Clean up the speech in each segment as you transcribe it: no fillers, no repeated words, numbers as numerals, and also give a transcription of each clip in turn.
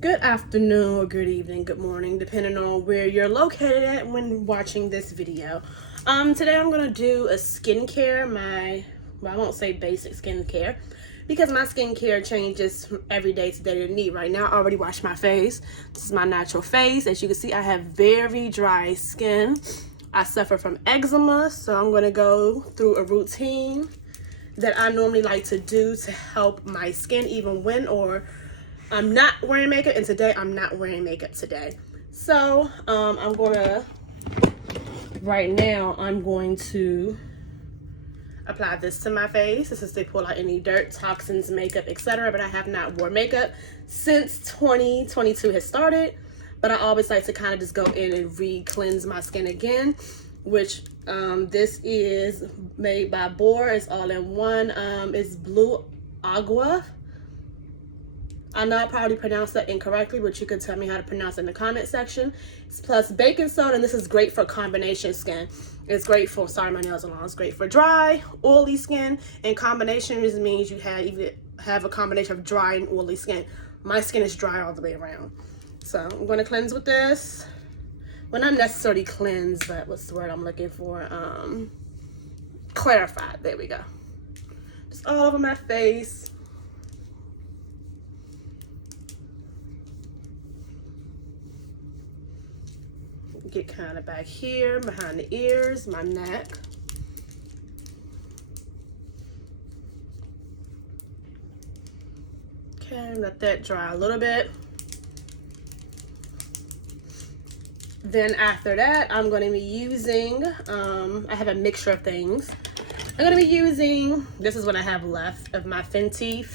Good afternoon or good evening, good morning, depending on where you're located at when watching this video. Today I'm gonna do a skincare, I won't say basic skincare, because my skincare changes every day to day to need. Right now, I already washed my face. This is my natural face. As you can see, I have very dry skin. I suffer from eczema, so I'm gonna go through a routine that I normally like to do to help my skin even when I'm not wearing makeup, and today I'm not wearing makeup today. So right now I'm going to apply this to my face. This is to pull out any dirt, toxins, makeup, etc. But I have not worn makeup since 2022 has started. But I always like to kind of just go in and re-cleanse my skin again, which this is made by Bore. It's all in one. It's Blue Agua. I know I probably pronounced that incorrectly, but you can tell me how to pronounce it in the comment section. It's plus baking soda, and this is great for combination skin. It's great for, sorry my nails are long, it's great for dry, oily skin, and combination just means you have a combination of dry and oily skin. My skin is dry all the way around. So I'm going to cleanse with this. Well, not necessarily cleanse, but what's the word I'm looking for? Clarify. There we go. Just all over my face. Get kind of back here, behind the ears, my neck. Okay, let that dry a little bit. Then after that, I'm going to be using, I have a mixture of things. I'm going to be using, this is what I have left of my Fenty.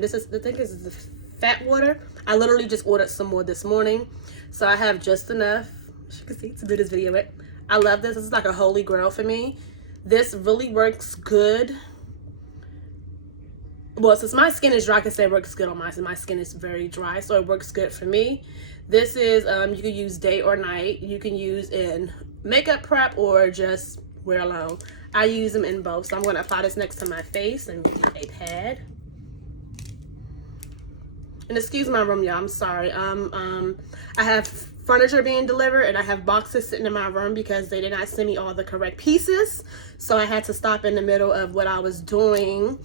This is the fat water. I literally just ordered some more this morning. So I have just enough, as you can see, to do this video with. I love this. This is like a holy grail for me. This really works good. Well, since my skin is dry, I can say it works good on my skin. My skin is very dry, so it works good for me. This is, you can use day or night. You can use in makeup prep or just wear alone. I use them in both. So I'm going to apply this next to my face and get a pad. And excuse my room, y'all. I'm sorry. I have furniture being delivered, and I have boxes sitting in my room because they did not send me all the correct pieces. So I had to stop in the middle of what I was doing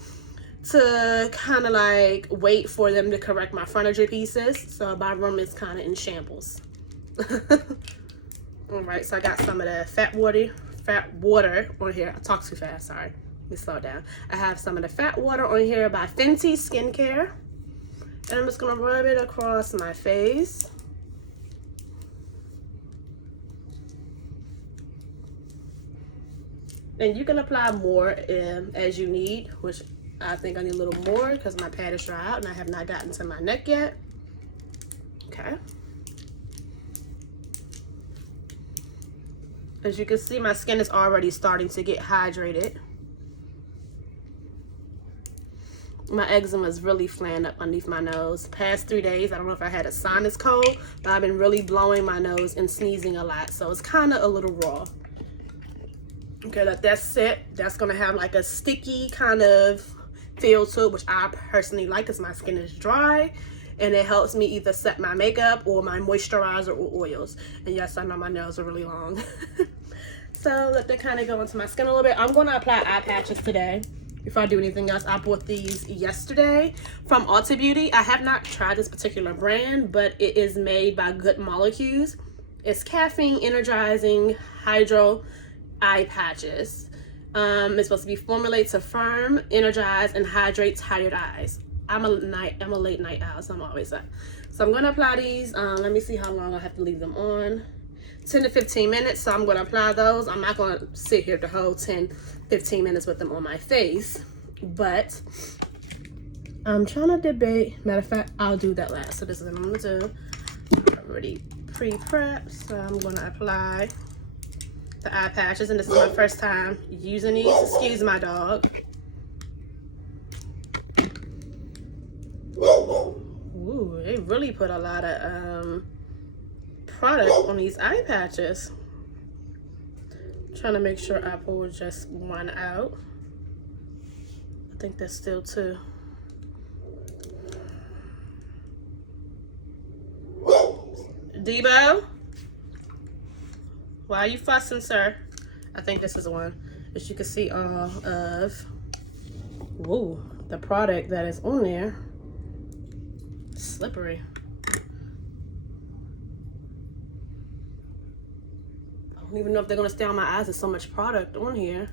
to kind of like wait for them to correct my furniture pieces. So my room is kind of in shambles. All right, so I got some of the fat water on here. I talk too fast, sorry. Let me slow down. I have some of the fat water on here by Fenty Skincare. And I'm just gonna rub it across my face. And you can apply more as you need, which I think I need a little more because my pad is dry out and I have not gotten to my neck yet. Okay. As you can see, my skin is already starting to get hydrated. My eczema is really flaring up underneath my nose. Past 3 days, I don't know if I had a sinus cold, but I've been really blowing my nose and sneezing a lot. So it's kind of a little raw. Okay, let that sit. That's going to have like a sticky kind of feel to it, which I personally like because my skin is dry. And it helps me either set my makeup or my moisturizer or oils. And yes, I know my nails are really long. So let that kind of go into my skin a little bit. I'm going to apply eye patches today. Before I do anything else, I bought these yesterday from Ulta Beauty. I have not tried this particular brand, but it is made by Good Molecules. It's caffeine energizing hydro eye patches. It's supposed to be formulated to firm, energize, and hydrate tired eyes. I'm a late night owl, so I'm always up. So I'm gonna apply these. Let me see how long I have to leave them on. 10 to 15 minutes. So I'm gonna apply those. I'm not gonna sit here the whole 10-15 minutes with them on my face, but I'm trying to debate. Matter of fact, I'll do that last. So this is what I'm gonna do. I'm already pre-prepped, so I'm gonna apply the eye patches, and this is my first time using these. Excuse my dog. Ooh, they really put a lot of product on these eye patches. Trying to make sure I pull just one out. I think there's still two. Debo, why are you fussing, sir? I think this is the one. As you can see all of, whoa, the product that is on there. Slippery. I don't even know if they're gonna stay on my eyes. There's so much product on here.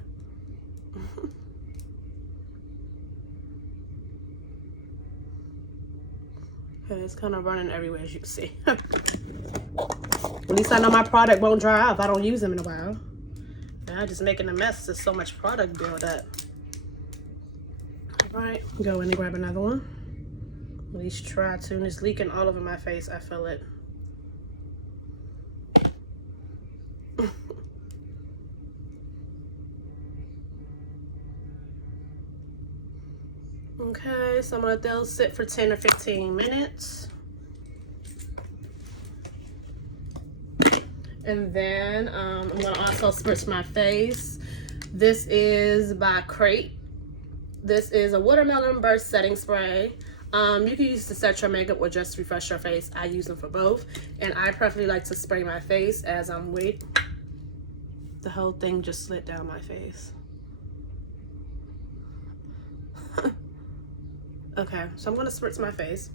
Okay, it's kind of running everywhere, as you can see. At least I know my product won't dry out if I don't use them in a while. Yeah, just making a mess. There's so much product build up. All right, go in and grab another one. At least try to. And it's leaking all over my face. I feel it. Okay, so I'm gonna let those sit for 10 or 15 minutes. And then I'm gonna also spritz my face. This is by Crate. This is a watermelon burst setting spray. You can use to set your makeup or just refresh your face. I use them for both. And I preferably like to spray my face as I'm waiting. The whole thing just slid down my face. Okay, so I'm gonna spritz my face.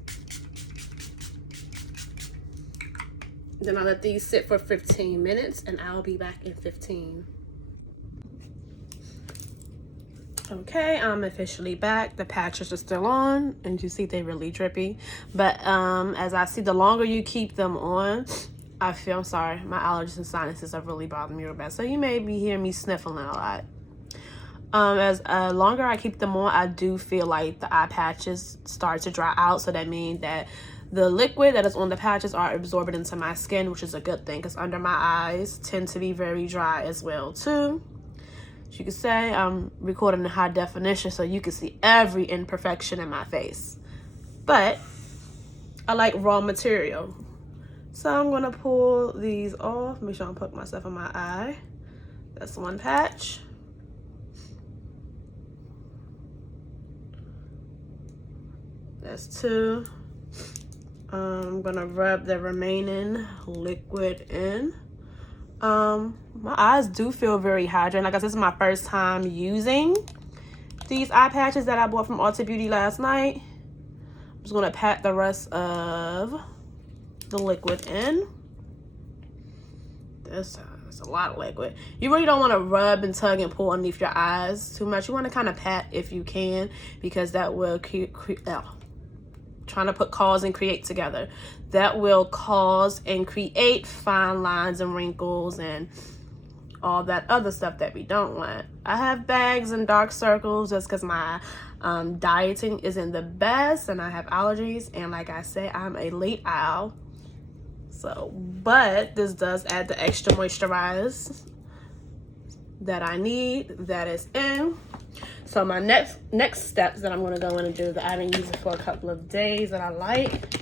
Then I'll let these sit for 15 minutes and I'll be back in 15. Okay, I'm officially back. The patches are still on and you see they really drippy. But as I see, the longer you keep them on, I feel, I'm sorry, my allergies and sinuses are really bothering me real bad. So you may be hearing me sniffling a lot. As longer I keep them on, I do feel like the eye patches start to dry out. So that means that the liquid that is on the patches are absorbing into my skin, which is a good thing because under my eyes tend to be very dry as well too. As you can say, I'm recording in high definition so you can see every imperfection in my face. But I like raw material. So I'm gonna pull these off. Make sure I don't poke myself in my eye. That's one patch. That's two. I'm gonna rub the remaining liquid in. My eyes do feel very hydrated. Like I said, this is my first time using these eye patches that I bought from Ulta Beauty last night. I'm just gonna pat the rest of the liquid in. That's a lot of liquid. You really don't want to rub and tug and pull underneath your eyes too much. You want to kind of pat if you can, because that will trying to put cause and create together. That will cause and create fine lines and wrinkles and all that other stuff that we don't want. I have bags and dark circles just because my dieting isn't the best and I have allergies, and like I said, I'm a late owl. So, but this does add the extra moisturize that I need. That is in. So my next steps that I'm going to go in and do that I've been using for a couple of days that I like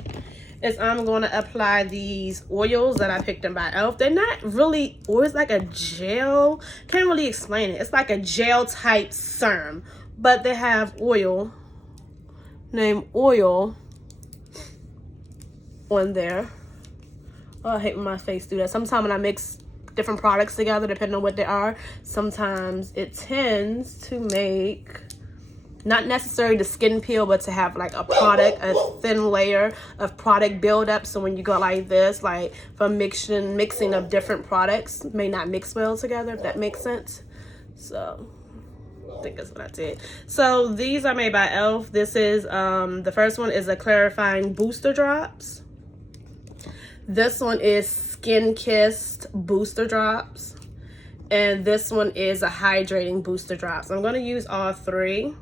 is I'm going to apply these oils that I picked up by e.l.f. They're not really oils, like a gel. Can't really explain it. It's like a gel type serum, but they have oil named oil on there. Oh, I hate when my face do that. Sometimes when I mix different products together, depending on what they are, sometimes it tends to make, not necessarily the skin peel, but to have like a product, a thin layer of product buildup. So when you go like this, like from mixing of different products, may not mix well together, if that makes sense. So I think that's what I did. So these are made by e.l.f. This is the first one is a clarifying booster drops. This one is Skin Kissed Booster Drops. And this one is a Hydrating Booster Drops. I'm going to use all three.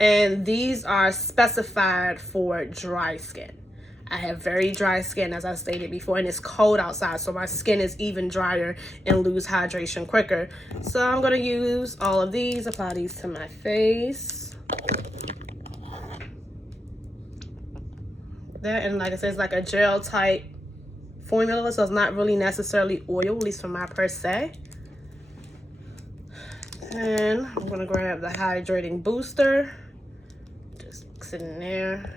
And these are specified for dry skin. I have very dry skin, as I stated before, and it's cold outside, so my skin is even drier and lose hydration quicker. So I'm going to use all of these, apply these to my face. That, and like I said, it's like a gel type formula, so it's not really necessarily oil, at least for my per se. And I'm gonna grab the hydrating booster, just mix it in there.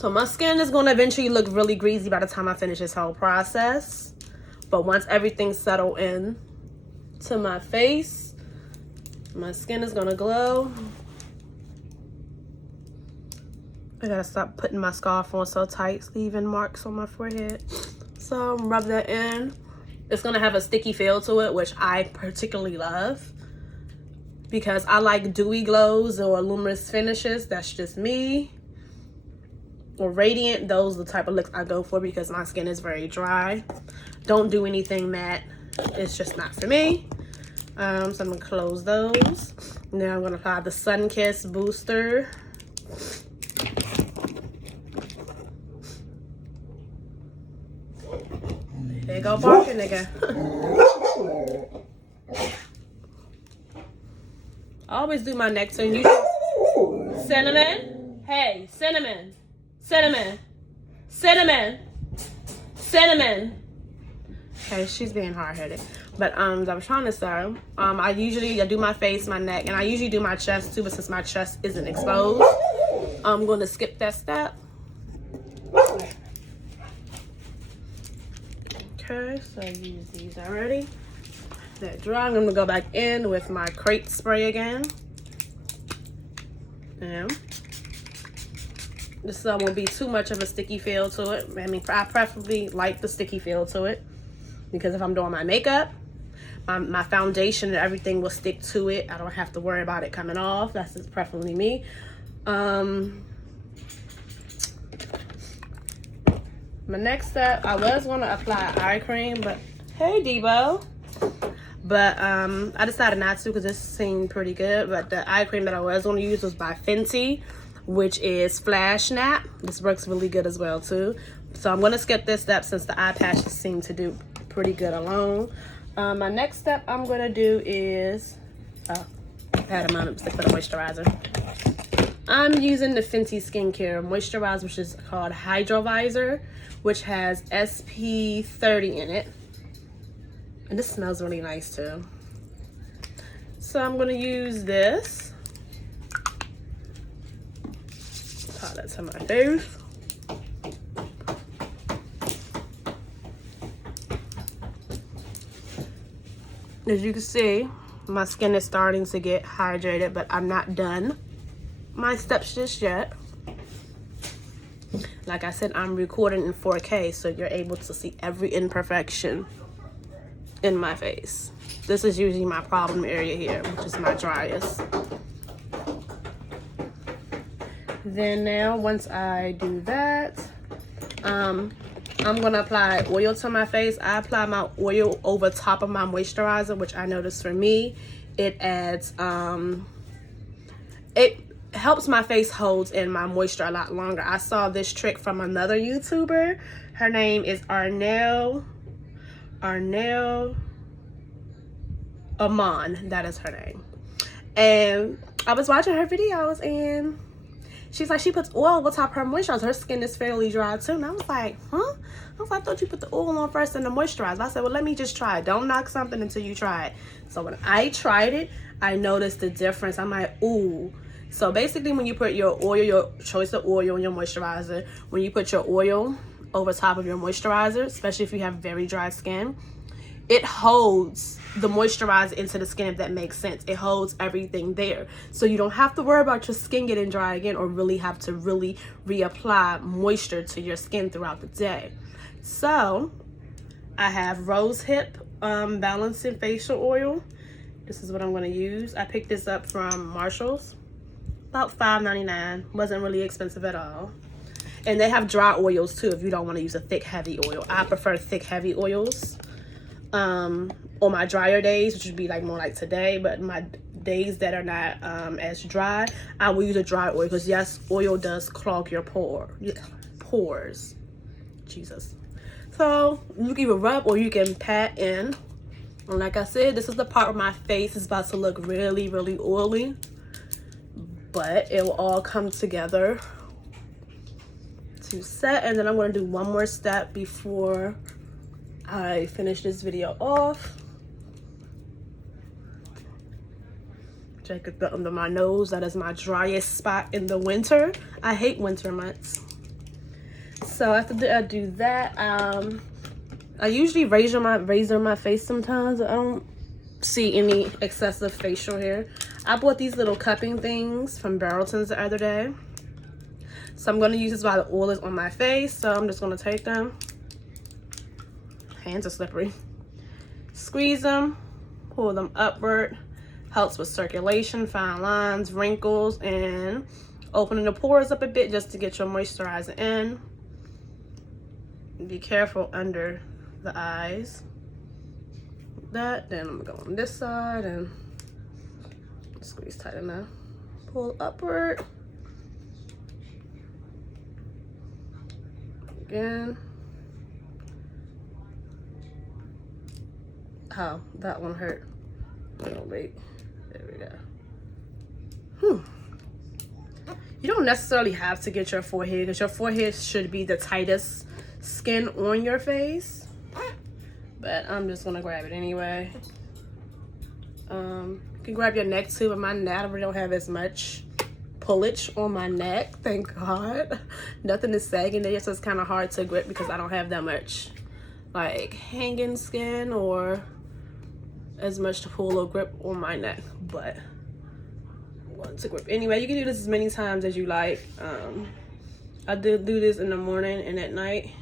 So my skin is going to eventually look really greasy by the time I finish this whole process. But once everything's settled in to my face, my skin is going to glow. I gotta stop putting my scarf on so tight, leaving marks on my forehead. So rub that in. It's gonna have a sticky feel to it, which I particularly love because I like dewy glows or luminous finishes. That's just me. Or radiant, those are the type of looks I go for because my skin is very dry. Don't do anything matte. It's just not for me. So I'm gonna close those. Now I'm gonna apply the Sun Kiss Booster. There you go, barking nigga. I always do my neck turn. You cinnamon. Hey, cinnamon, cinnamon, cinnamon, cinnamon. Okay, she's being hard-headed. But I was trying to say, I do my face, my neck, and I usually do my chest too. But since my chest isn't exposed, I'm going to skip that step. Okay, so I use these already. They're dry. I'm gonna go back in with my crate spray again. And this won't be too much of a sticky feel to it. I mean, I preferably like the sticky feel to it because if I'm doing my makeup, my foundation and everything will stick to it. I don't have to worry about it coming off. That's just preferably me. My next step, I was going to apply eye cream, but hey, Debo. But I decided not to because this seemed pretty good. But the eye cream that I was going to use was by Fenty, which is Flash Nap. This works really good as well, too. So I'm going to skip this step since the eye patches seem to do pretty good alone. My next step I'm going to do is, I had a moment to put a moisturizer. I'm using the Fenty Skincare Moisturizer, which is called Hydrovisor, which has SP30 in it. And this smells really nice too. So I'm gonna use this. Apply that to my face. As you can see, my skin is starting to get hydrated, but I'm not done my steps just yet. Like I said, I'm recording in 4K, so you're able to see every imperfection in my face. This is usually my problem area here, which is my driest. Then now, once I do that, I'm gonna apply oil to my face. I apply my oil over top of my moisturizer, which I noticed for me, it adds, it helps my face hold in my moisture a lot longer. I saw this trick from another YouTuber. Her name is Arnell Amon. That is her name. And I was watching her videos and she's like, she puts oil on top of her moisturizer. Her skin is fairly dry too. And I was like, huh? I thought you put the oil on first and the moisturizer. I said, well, let me just try it. Don't knock something until you try it. So when I tried it, I noticed the difference. I'm like, ooh. So basically when you put your oil, your choice of oil in your moisturizer, when you put your oil over top of your moisturizer, especially if you have very dry skin, it holds the moisturizer into the skin, if that makes sense. It holds everything there. So you don't have to worry about your skin getting dry again or really have to really reapply moisture to your skin throughout the day. So I have Rose Hip Balancing Facial Oil. This is what I'm going to use. I picked this up from Marshall's. About $5.99. Wasn't really expensive at all. And they have dry oils too if you don't want to use a thick, heavy oil. I prefer thick, heavy oils. On my drier days, which would be like more like today, but my days that are not as dry, I will use a dry oil because yes, oil does clog your pores. Jesus. So you can either rub or you can pat in. And like I said, this is the part where my face is about to look really, really oily, but it will all come together to set. And then I'm going to do one more step before I finish this video off. Check it under my nose. That is my driest spot in the winter. I hate winter months. So after I do that, I usually razor my face sometimes. I don't see any excessive facial hair. I bought these little cupping things from Burlington's the other day. So I'm going to use this while the oil is on my face. So I'm just going to take them. Hands are slippery. Squeeze them. Pull them upward. Helps with circulation, fine lines, wrinkles, and opening the pores up a bit just to get your moisturizer in. Be careful under the eyes. That. Then I'm going to go on this side and squeeze tight enough. Pull upward. Again. Oh, that one hurt. Oh, wait. There we go. You don't necessarily have to get your forehead, because your forehead should be the tightest skin on your face. But I'm just gonna grab it anyway. You can grab your neck too, but my neck, I really don't have as much pullage on my neck, thank God. Nothing is sagging there, so it's kind of hard to grip because I don't have that much like hanging skin or as much to pull or grip on my neck. But I'm going to grip anyway. You can do this as many times as you like. I do this in the morning and at night.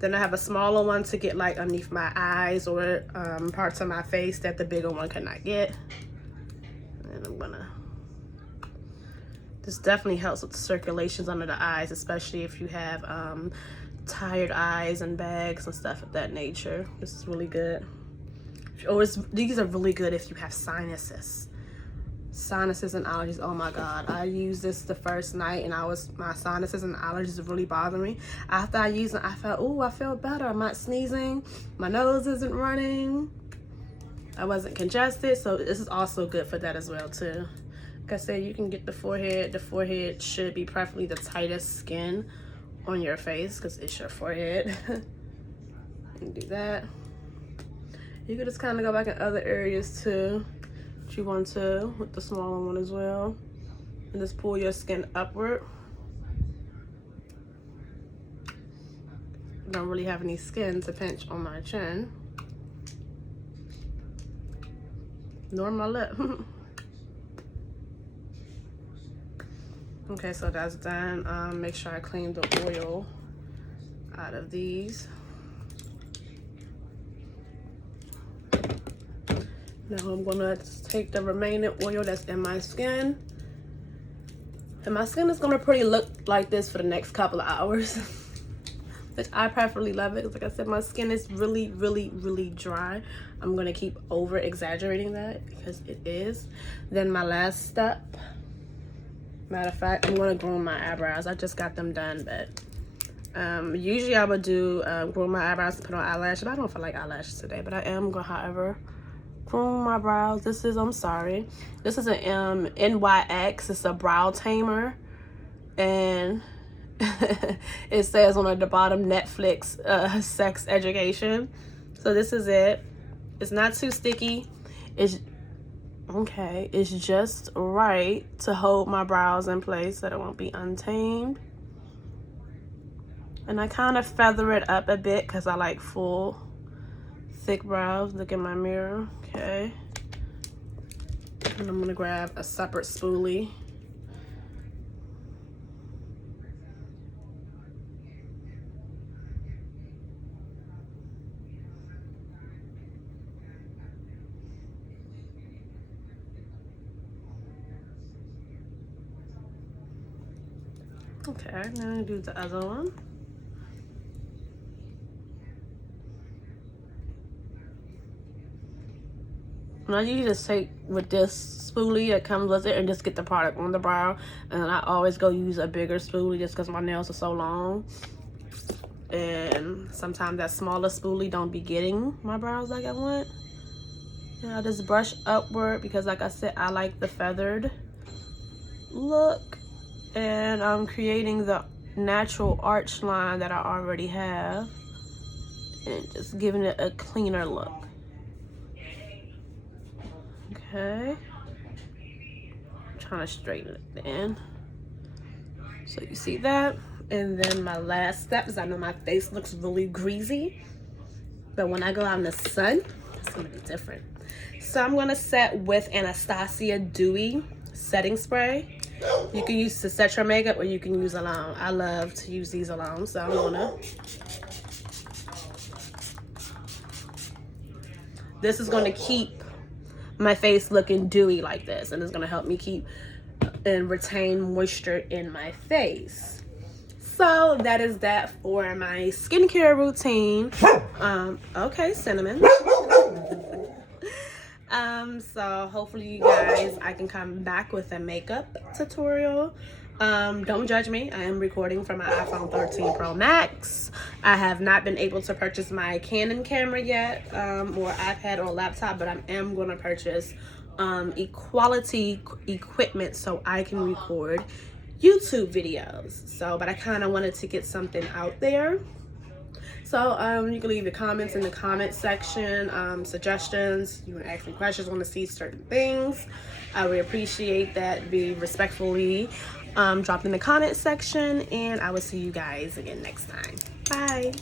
Then I have a smaller one to get like underneath my eyes or parts of my face that the bigger one cannot get. And I'm gonna, this definitely helps with the circulations under the eyes, especially if you have tired eyes and bags and stuff of that nature. This is really good. These are really good if you have sinuses and allergies. Oh my God, I used this the first night and my sinuses and allergies really bothering me. After I used it, I felt, oh, I feel better. I'm not sneezing, my nose isn't running, I wasn't congested. So this is also good for that as well too. Like I said, you can get the forehead should be preferably the tightest skin on your face because it's your forehead. And do that. You can just kind of go back in other areas too if you want to, with the smaller one as well. And just pull your skin upward. I don't really have any skin to pinch on my chin. Nor my lip. Okay, so that's done. Make sure I clean the oil out of these. Now I'm gonna take the remaining oil that's in my skin. And my skin is gonna pretty look like this for the next couple of hours. Which I preferably love it. Like I said, my skin is really, really, really dry. I'm gonna keep over exaggerating that because it is. Then my last step, matter of fact, I'm gonna groom my eyebrows. I just got them done, but usually I would do groom my eyebrows and put on eyelashes, but I don't feel like eyelashes today. But I am gonna, however, groom my brows. This is, I'm sorry, this is an NYX. It's a brow tamer, and it says on the bottom Netflix sex education. So this is it. It's not too sticky. It's okay. It's just right to hold my brows in place so that it won't be untamed. And I kind of feather it up a bit because I like full thick brows. Look in my mirror. Okay, and I'm gonna grab a separate spoolie. Okay, now I'm gonna do the other one. And I usually just take with this spoolie that comes with it and just get the product on the brow. And I always go use a bigger spoolie just because my nails are so long. And sometimes that smaller spoolie don't be getting my brows like I want. And I just brush upward because, like I said, I like the feathered look. And I'm creating the natural arch line that I already have. And just giving it a cleaner look. Okay, I'm trying to straighten it in. So you see that? And then my last step is, I know my face looks really greasy, but when I go out in the sun, it's gonna be different. So I'm gonna set with Anastasia Dewy setting spray. You can use to set your makeup, or you can use alone. I love to use these alone, so I'm gonna. This is gonna keep my face looking dewy like this, and it's gonna help me keep and retain moisture in my face. So that is that for my skincare routine. Okay, Cinnamon. So hopefully you guys, I can come back with a makeup tutorial. Don't judge me. I am recording from my iPhone 13 Pro Max. I have not been able to purchase my Canon camera yet, or iPad or laptop, but I am going to purchase quality equipment so I can record YouTube videos. So, but I kind of wanted to get something out there. So you can leave your comments in the comment section, suggestions. You can ask me questions, want to see certain things. I would appreciate that. Be respectfully dropped in the comment section, and I will see you guys again next time. Bye.